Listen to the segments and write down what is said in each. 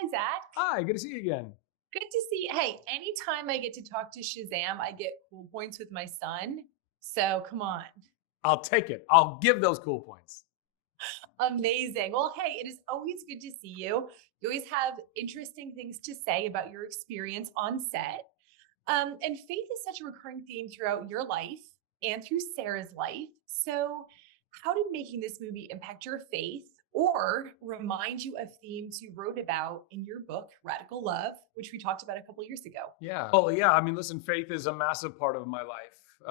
Hi, Zach. Hi, good to see you again. Good to see you. Hey, anytime I get to talk to Shazam, I get cool points with my son. So come on. I'll take it. I'll give those cool points. Amazing. Well, hey, it is always good to see you. You always have interesting things to say about your experience on set. And faith is such a recurring theme throughout your life and through Sarah's life. So, how did making this movie impact your faith or remind you of themes you wrote about in your book, Radical Love, which we talked about a couple years ago? Yeah. Well, yeah. I mean, listen, faith is a massive part of my life.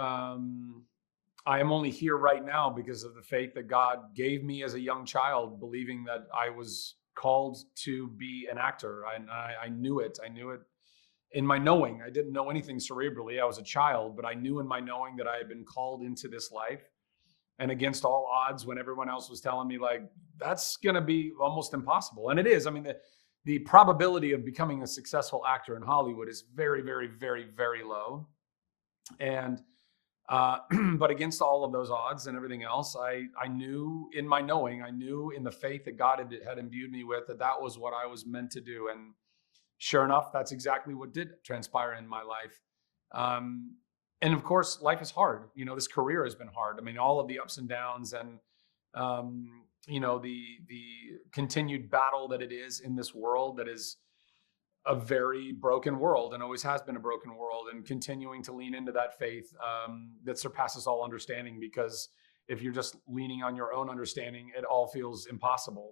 I am only here right now because of the faith that God gave me as a young child, believing that I was called to be an actor. I knew it. I knew it in my knowing. I didn't know anything cerebrally. I was a child, but I knew in my knowing that I had been called into this life. And against all odds, when everyone else was telling me, like, that's going to be almost impossible. And it is. I mean, the probability of becoming a successful actor in Hollywood is very, very, very, very low. And but against all of those odds and everything else, I knew in my knowing, I knew in the faith that God had imbued me with, that was what I was meant to do. And sure enough, that's exactly what did transpire in my life. And of course, life is hard. You know, this career has been hard. I mean, all of the ups and downs, and the continued battle that it is in this world that is a very broken world and always has been a broken world, and continuing to lean into that faith that surpasses all understanding, because if you're just leaning on your own understanding, it all feels impossible.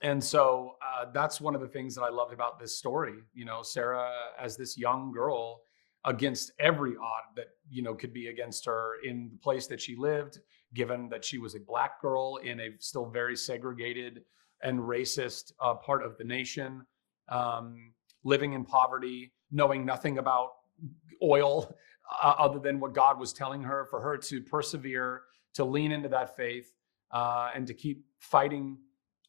And so that's one of the things that I loved about this story. You know, Sarah as this young girl, against every odd that, you know, could be against her in the place that she lived, given that she was a Black girl in a still very segregated and racist part of the nation, living in poverty, knowing nothing about oil other than what God was telling her, for her to persevere, to lean into that faith, and to keep fighting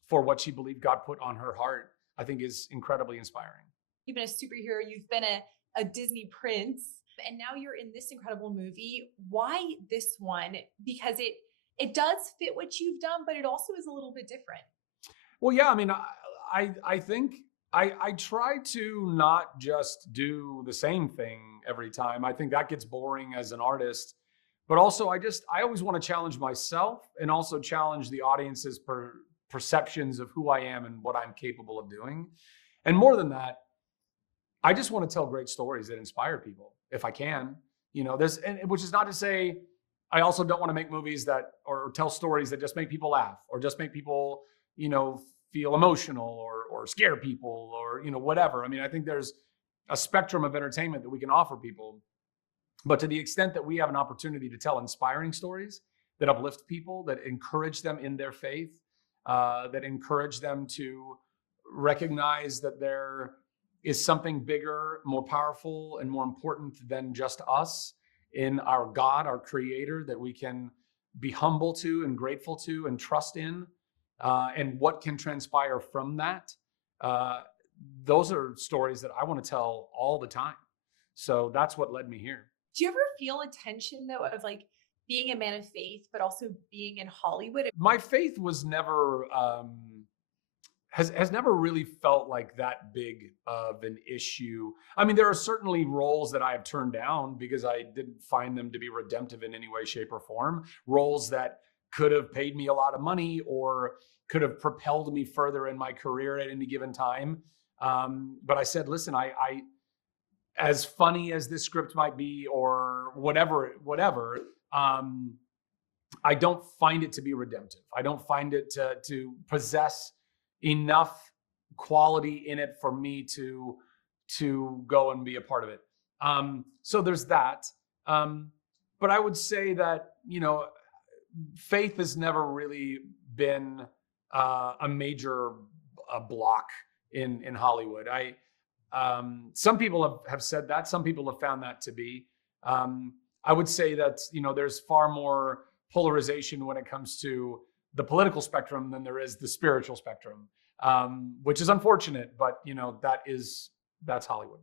for what she believed God put on her heart, I think is incredibly inspiring. You've been a superhero, you've been a Disney prince, and now you're in this incredible movie. Why this one? Because it does fit what you've done, but it also is a little bit different. Well, yeah, I mean, I think I try to not just do the same thing every time. I think that gets boring as an artist. But also, I always want to challenge myself, and also challenge the audience's perceptions of who I am and what I'm capable of doing. And more than that, I just want to tell great stories that inspire people, if I can. You know, which is not to say I also don't want to make movies that, or tell stories that just make people laugh, or just make people, you know, feel emotional, or scare people, or, you know, whatever. I mean, I think there's a spectrum of entertainment that we can offer people. But to the extent that we have an opportunity to tell inspiring stories that uplift people, that encourage them in their faith, that encourage them to recognize that there is something bigger, more powerful, and more important than just us in our God, our creator, that we can be humble to and grateful to and trust in, and what can transpire from that. Those are stories that I want to tell all the time. So that's what led me here. Do you ever feel a tension, though, of like being a man of faith, but also being in Hollywood? My faith was never has never really felt like that big of an issue. I mean, there are certainly roles that I have turned down because I didn't find them to be redemptive in any way, shape, or form. Roles that could have paid me a lot of money, or could have propelled me further in my career at any given time. But I said, listen, I as funny as this script might be, or whatever, I don't find it to be redemptive. I don't find it to possess enough quality in it for me to go and be a part of it. So there's that. But I would say that, you know, faith has never really been a major block in Hollywood. Some people have said that. Some people have found that to be. I would say that, you know, there's far more polarization when it comes to the political spectrum than there is the spiritual spectrum, which is unfortunate, but, you know, that's Hollywood.